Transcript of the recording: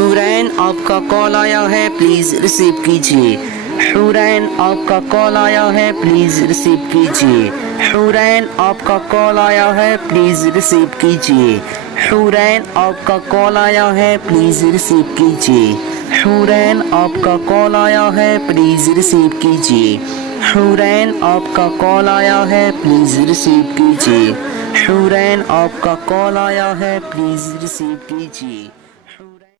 हुरैन आपका कॉल आया है, प्लीज़ रिसीव कीजिए। हुरैन आपका कॉल आया है, प्लीज़ रिसीव कीजिए। हुरैन आपका कॉल आया है, प्लीज़ रिसीव कीजिए। हुरैन आपका कॉल आया है, प्लीज़ रिसीव कीजिए। हुरैन आपका कॉल आया है, प्लीज़ रिसीव कीजिए। हुरैन आपका कॉल आया है, प्लीज़ रिसीव कीजिए। हुरैन आपका कॉल आया है, प्लीज़ रिसीव कीजिए।